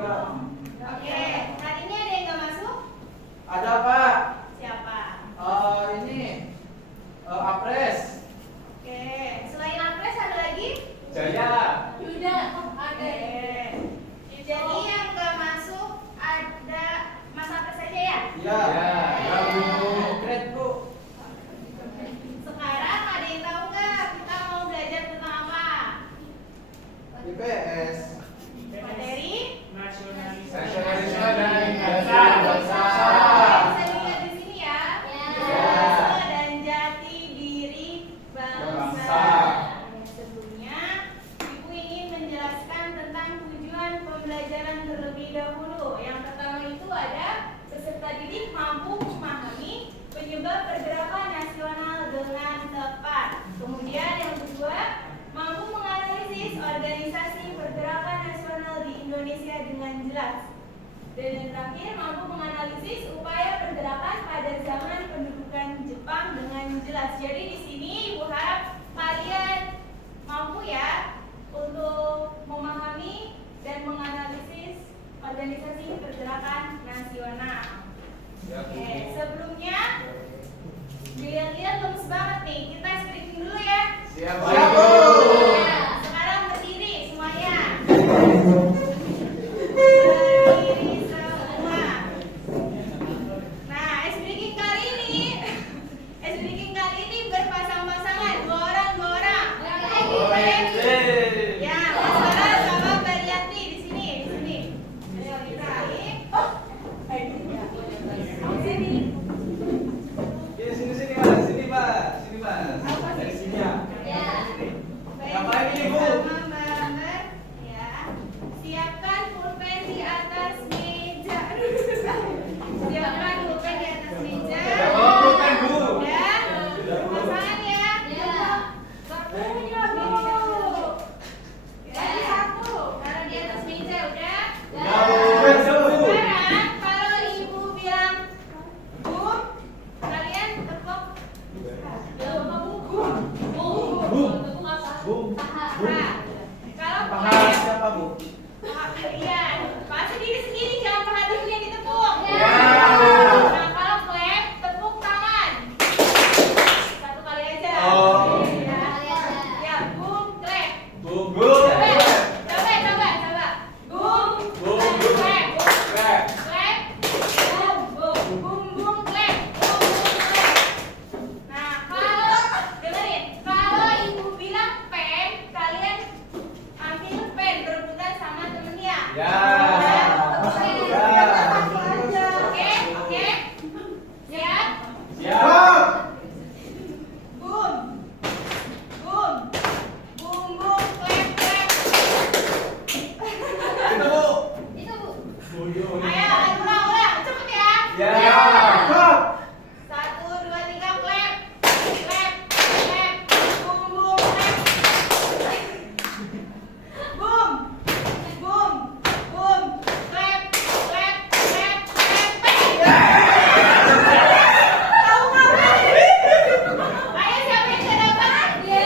Oke, hari ini ada yang nggak masuk? Ada Pak. Siapa? Ini Apres. Oke, selain Apres ada lagi? Jaya. Yuda. Oke. Jadi yang nggak masuk ada Mas Apres saja ya? Iya. Ya, Bu. Keren Bu. Sekarang ada yang tahu nggak kita mau belajar tentang apa? IPS. Materi? Nasionalisme dan bangsa. Bisa dilihat di sini ya. Ya. Nasionalisme dan jati diri bangsa. Bangsa. Sebelumnya, Ibu ingin menjelaskan tentang tujuan pembelajaran terlebih dahulu. Yang pertama itu ada peserta didik mampu memahami penyebab pergerakan nasional dengan tepat. Kemudian yang kedua, mampu menganalisis organisasi pergerakan nasional di Indonesia dengan jelas. Dan yang terakhir, mampu menganalisis upaya pergerakan pada zaman pendudukan Jepang dengan jelas. Jadi di sini Ibu harap kalian mampu ya untuk memahami dan menganalisis organisasi pergerakan nasional. Ya, Bu. Oke, sebelumnya dilihat-lihat lemes banget nih. Kita speaking dulu ya. Siap, Siap, Bu. Nah, sekarang berdiri semuanya. Berdiri semua. Nah, speaking kali ini berpasang-pasangan, dua orang. Oke? Ya, Mas Farah sama Mbak Rianti di sini. Ayo kita. Sini. Sini, Mas. Sini, Mas. Dari sini ya. Ya. Baik. Ngapain ini, Bu? Sama Mbak Amber, ya. Siapkan pulpen di atas meja. Siapkan pulpen di atas meja. Oh, pulpen, Bu. Ya. Pasangan ya. Punya, Bu. Lagi satu. Taruh di atas meja udah. Ya, Bu. Sekarang kalau Ibu bilang Bu, kalian tepuk. Nah, kalau Paha siapa Bu? paha kalian, paha sendiri jangan paha dulu yang ditepuk. Ya. Nah, kalau clap, tepuk tangan. Satu kali aja. Oh. Ya, boom, clap. Bum, Coba. Boom, Boom, boom. clap. Clap. Clap. Boom, clap. Clap. Nah, dengerin. Kalau Ibu bilang pen, kalian ambil pen berebutan sama temennya. Ya. Oke. Siap? Siap. Boom, clap. Itu, Bu. Ayo, ulang, cepet ya. Ya. Stop. 1, 2, 3, clap. Boom, clap. Boom, clap. Tahu nggak, Bu? Ayo, siapa yang nggak dapat? Oke,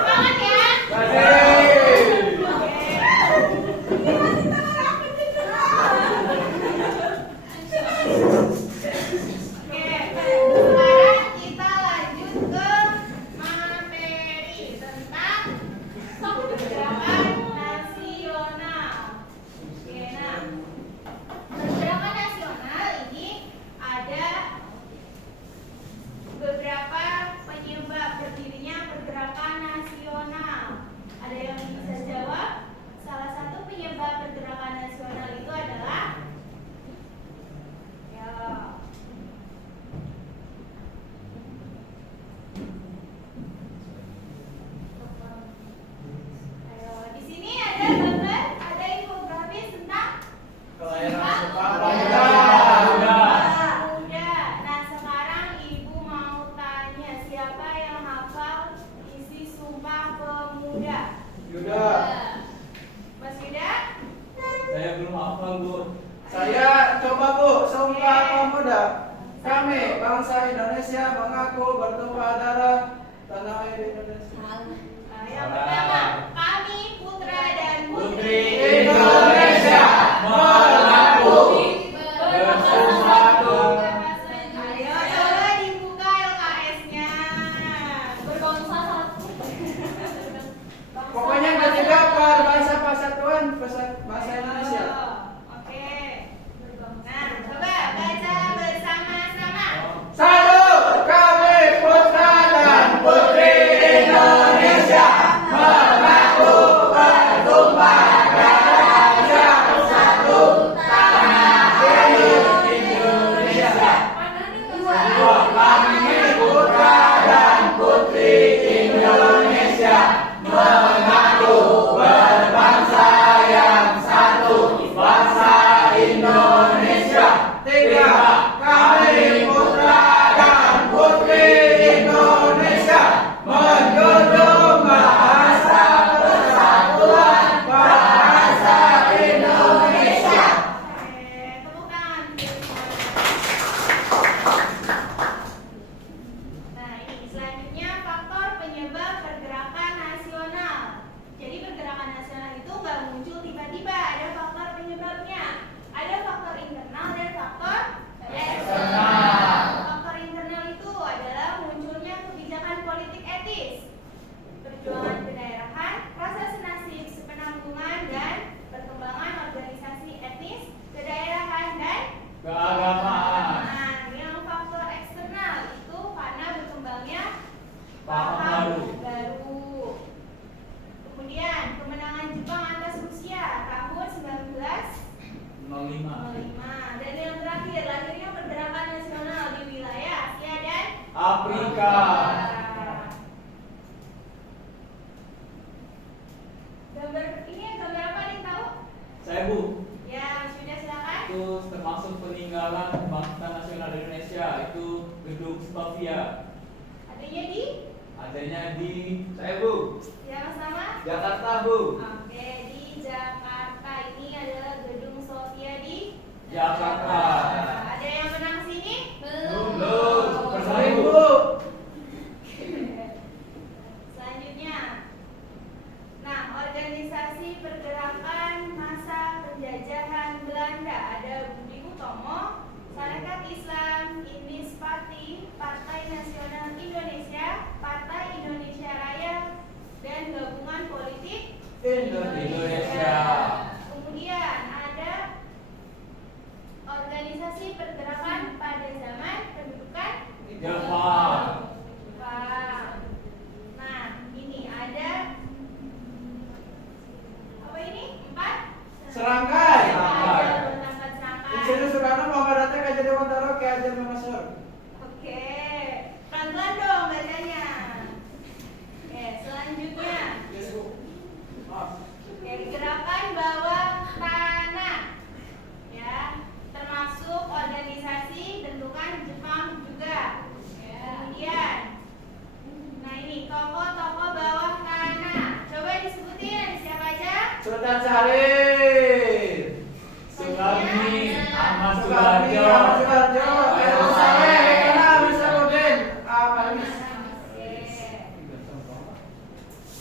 semangat ya. Sekarang kita lanjut ke materi tentang pergerakan nasional. Oke, nah, pergerakan nasional ini ada beberapa penyebab berdirinya pergerakan nasional. Ada yang bisa jawab? Salah satu penyebab pergerakan nasional itu adalah ya. Ayo, di sini ada gambar, ada infografis tentang Kelahiran Sumpah Sumpah Pemuda. Pemuda. Nah, sekarang Ibu mau tanya siapa yang hafal isi Sumpah Pemuda? Yuda. Mas Yuda? Saya belum hafal, Bu. Saya coba Bu. Sumpah Pemuda. Kami bangsa Indonesia mengaku bertumpah darah tanah air Indonesia. Yang menyatu berbangsa yang satu, bangsa Indonesia. Tiga, kami putra dan putri Indonesia menjunjung bahasa persatuan bahasa Indonesia. Tepuk tangan. Nah, ini selanjutnya faktor penyebab pergerakan nasional. Jadi pergerakan nasional itu nggak muncul tiba-tiba, ada faktor penyebabnya. Ada faktor internal dan faktor eksternal. Faktor internal itu adalah munculnya kebijakan politik etis, perjuangan kedaerahan, rasa senasib sepenanggungan, dan perkembangan organisasi etnis, kedaerahan, dan Keagamaan. Nah, yang faktor eksternal itu karena berkembangnya Paham baru. Kemudian kemenangan Jepang atas Rusia tahun 1905. 05. Dan yang terakhir, lahirnya pergerakan nasional di wilayah Asia dan Afrika. Gambar ini gambar apa nih, tahu? Saya Bu, Ya, sudah silakan. itu termasuk peninggalan Bangsa Nasional Indonesia, itu gedung Stovia. Adanya di Saya Bu, ya Mas Nama? Jakarta Bu. Oke, di Jakarta. Ini adalah gedung Sofia di Jakarta. Ada yang menang sini? Belum. Persaing, Bu. Selanjutnya, nah, organisasi pergerakan masa penjajahan Belanda ada Budi Utomo, Sarekat Islam, Indis Party, Partai Nasional Indonesia, Partai Indonesia Raya, dan Gabungan Politik Indonesia. Kemudian ada organisasi pergerakan pada zaman kedudukan Jepang. Jepang. Nah, ini ada apa ini? 4 Serangkai. Ada 4 serangkai. Insinyur Soekarno Muhammad Hatta Gajah Dewantara Ki Hajar Mansur. Oke, pelan-pelan dong bacanya. Oke, selanjutnya. Yes, Bu. Maaf. Oke, gerakan bawah tanah, ya, termasuk organisasi bentukan Jepang juga. Kemudian, nah ini tokoh-tokoh bawah tanah. Coba disebutin ada siapa aja? Sultan Syarif. Sukami, Ahmad Sukami, Sularjo. Ahmad Sularjo. Erwin Saleh, Kana Amiruddin. Amis. Oke.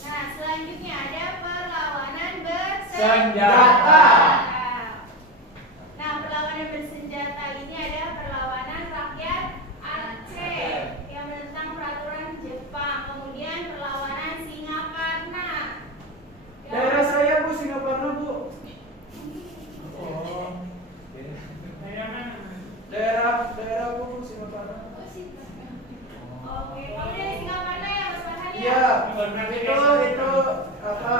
Nah, selanjutnya ada perlawanan Senjata. Nah, perlawanan bersenjata ini ada perlawanan rakyat Aceh yang menentang peraturan Jepang. Kemudian perlawanan Singaparna. Ya. Daerah saya, Bu, Singaparna, Bu. Oh. Daerah Bu, Singaparna. Oke, kamu dari Singaparna ya, Mas Farhan ya? Iya, itu apa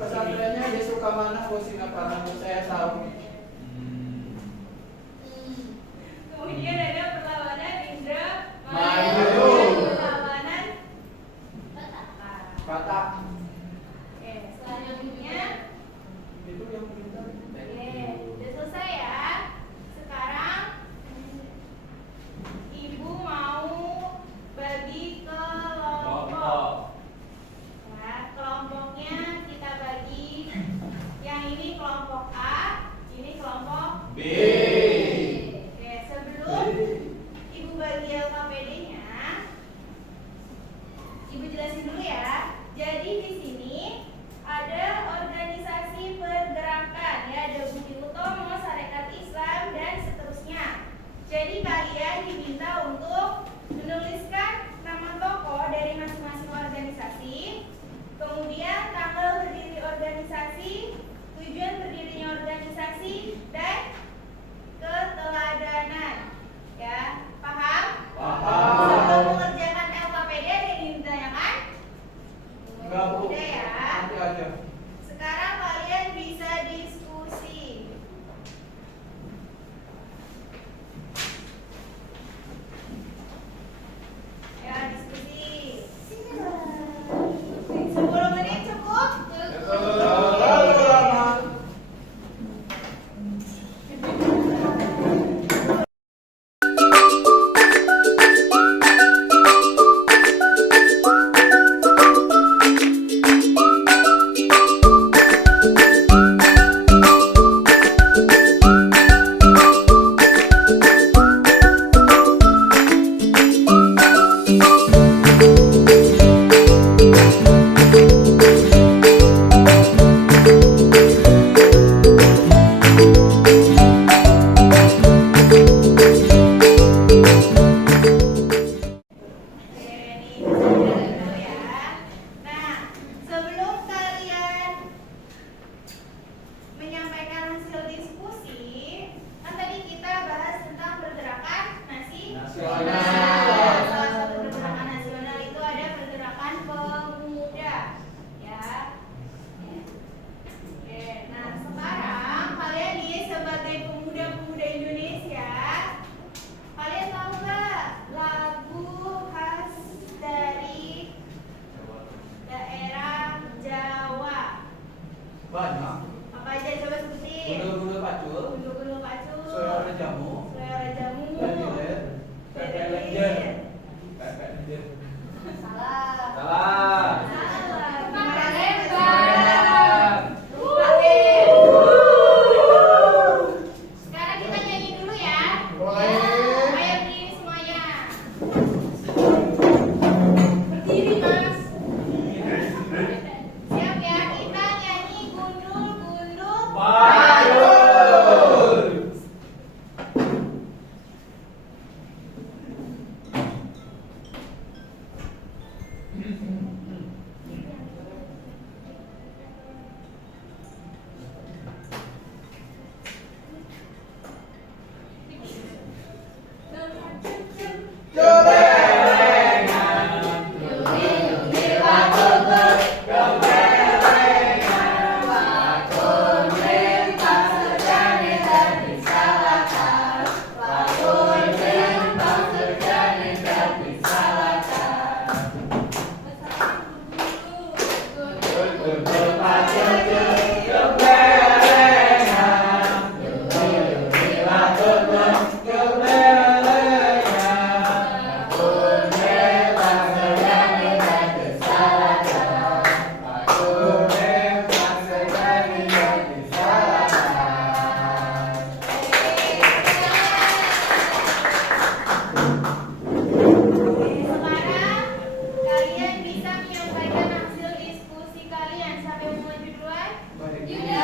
pesantrennya di Sukamana, Bu, Singaparna, Bu, saya tahu. Kemudian ada perlawanan Indra Mayu. Perlawanan Batak. Oke, selanjutnya Itu yang pintar. oke, udah selesai ya. Sekarang Ibu mau bagi kelompok. Ya, kelompoknya kita bagi. Yang ini kelompok A, ini kelompok B. Oke, sebelum Ibu bagi LKPD-nya, Ibu jelasin dulu ya. Jadi di sini ada organisasi pergerakan ya, ada Budi Utomo, Sarekat Islam, dan seterusnya. Jadi kalian diminta untuk menuliskan nama tokoh dari masing-masing organisasi, kemudian tanggal berdiri organisasi, tujuan berdirinya organisasi, dan keteladanan. Ya, paham? Paham. Sebelum mengerjakan LKPD ada yang ditanyakan? Enggak, Bu. Udah ya. Nanti aja. Sekarang kalian bisa diskusi. Ya, diskusi. Sebelum Untuk pacu-pacu yuk berenang, yuk tutut yuk berenang. Pun bebas terjadi dan kesalahan, pun bebas terjadi dan kesalahan. Sekarang kalian bisa menyampaikan hasil diskusi kalian. Siapa yang mau maju duluan? Yuda.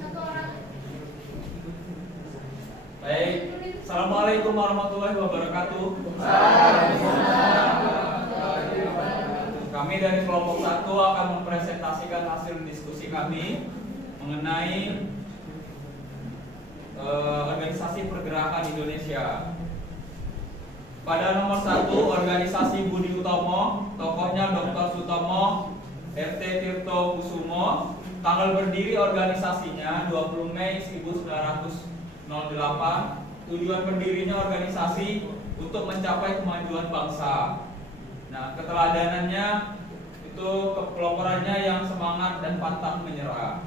Satu orang. Baik, Assalamualaikum warahmatullahi wabarakatuh. Kami dari kelompok 1 akan mempresentasikan hasil diskusi kami mengenai organisasi pergerakan Indonesia. Pada nomor 1, organisasi Budi Utomo, tokohnya Dr. Sutomo RT Tirto Kusumo. Tanggal berdiri organisasinya 20 Mei 1908. Tujuan berdirinya organisasi untuk mencapai kemajuan bangsa. Nah, keteladanannya itu kepeloporannya yang semangat dan pantang menyerah.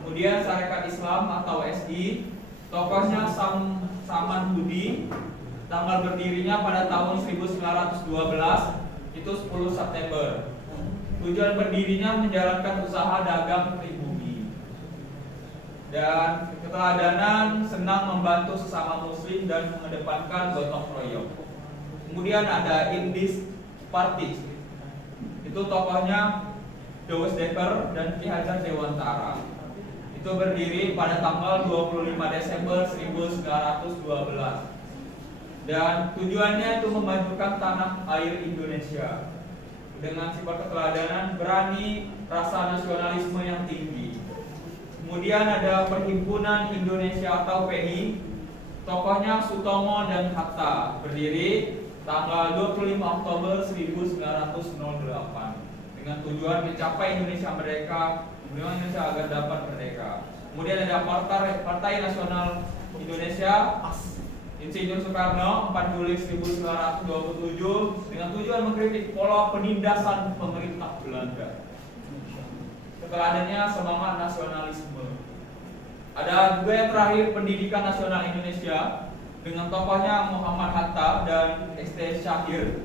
Kemudian Sarekat Islam atau SI, tokohnya Saman Budi. Tanggal berdirinya pada tahun 1912, itu 10 September. Tujuan berdirinya menjalankan usaha dagang pribumi. Dan keteladanan senang membantu sesama muslim dan mengedepankan gotong royong. Kemudian ada Indis Party. Itu tokohnya Dewes Dekker dan Ki Hajar Dewantara. Itu berdiri pada tanggal 25 Desember 1912. Dan tujuannya itu memajukan tanah air Indonesia dengan sifat keteladanan, berani, rasa nasionalisme yang tinggi. Kemudian ada Perhimpunan Indonesia atau PI, tokohnya Sutomo dan Hatta, berdiri tanggal 25 Oktober 1908 dengan tujuan mencapai Indonesia merdeka, Indonesia agar dapat merdeka. Kemudian ada Partai Nasional Indonesia Insinyur Soekarno 4 Juli 1927 dengan tujuan mengkritik pola penindasan pemerintah Belanda. Keteladannya semangat nasionalisme. Ada juga yang terakhir Pendidikan Nasional Indonesia dengan tokohnya Muhammad Hatta dan ST Syahir,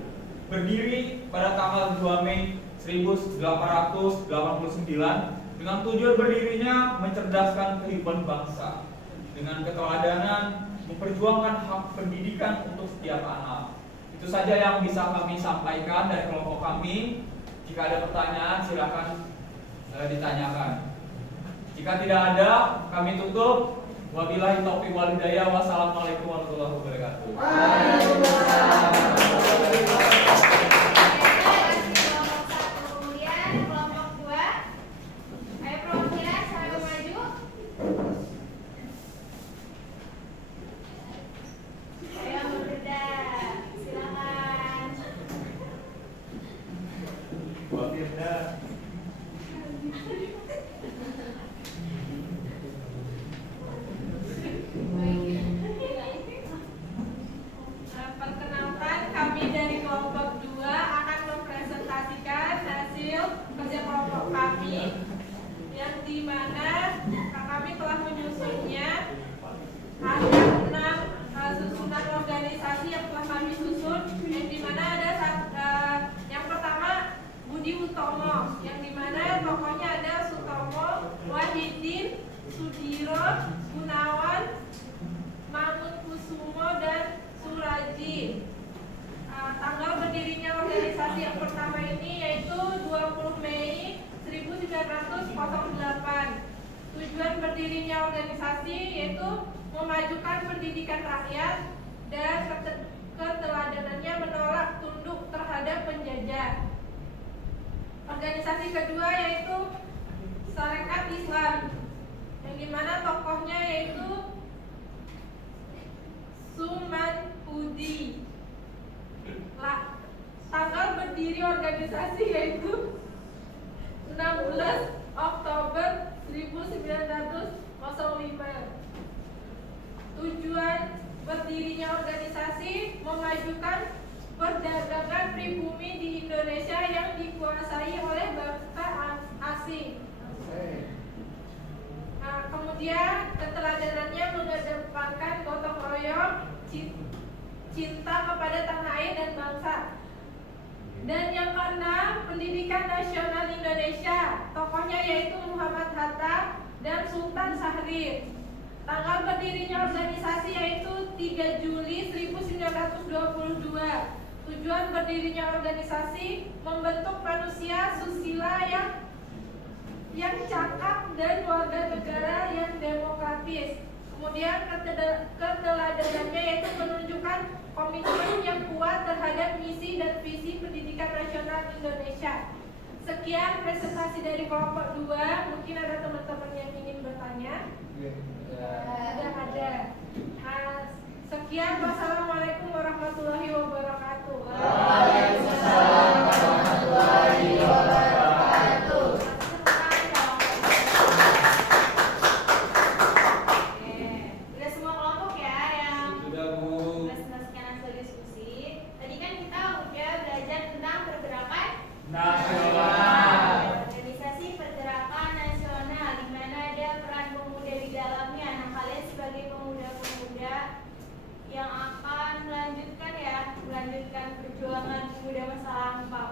berdiri pada tanggal 2 Mei 1889 dengan tujuan berdirinya mencerdaskan kehidupan bangsa dengan keteladanan memperjuangkan hak pendidikan untuk setiap anak. Itu saja yang bisa kami sampaikan dari kelompok kami. Jika ada pertanyaan silakan ditanyakan. Jika tidak ada, kami tutup. Wabillahi taufiq wal hidayah. Wassalamualaikum warahmatullahi wabarakatuh. Kemudian kelompok 2. Ayo perwakilan saya maju. Ayo berbeda. Silakan. Perkenalkan, kami dari kelompok 2 akan mempresentasikan hasil kerja kelompok kami yang dimana kami telah menyusunnya. Ada 6 susunan organisasi yang telah kami susun, yang dimana ada yang pertama Budi Utomo, yang dimana tokohnya ada Sutomo, Wahidin, Sudiro, Gunawan, Mangun Kusumo, dan Suraji. Tanggal berdirinya organisasi yang pertama ini yaitu 20 Mei 1908. Tujuan berdirinya organisasi yaitu memajukan pendidikan rakyat dan keteladanannya menolak tunduk terhadap penjajah. Organisasi kedua yaitu Sarekat Islam, yang dimana tokohnya yaitu Suman Budi. Tanggal berdiri organisasi yaitu 16 Oktober 1905. Tujuan berdirinya organisasi memajukan perdagangan pribumi di Indonesia yang dikuasai oleh bangsa asing. Nah, kemudian keteladanannya mengedepankan gotong royong, cinta kepada tanah air dan bangsa. Dan yang keenam, pendidikan nasional Indonesia. Tokohnya yaitu Muhammad Hatta dan Sultan Syahrir. Tanggal berdirinya organisasi yaitu 3 Juli 1922. Tujuan berdirinya organisasi membentuk manusia susila yang cakap dan warga negara yang demokratis. Kemudian keteladanannya yaitu menunjukkan komitmen yang kuat terhadap misi dan visi pendidikan nasional Indonesia. Sekian presentasi dari kelompok 2. Mungkin ada teman-teman yang ingin bertanya. Ada. Sekian, wassalamualaikum warahmatullahi wabarakatuh. Waalaikumsalam warahmatullahi wabarakatuh. Udah semua kelompok ya yang Sudah, Bu. sekian hasil diskusi. Tadi kan kita udah belajar tentang pergerakan Nasional. organisasi pergerakan nasional, di mana ada peran pemuda di dalamnya. Nah, kalian sebagai pemuda-pemuda yang akan melanjutkan perjuangan pemuda masa lampau.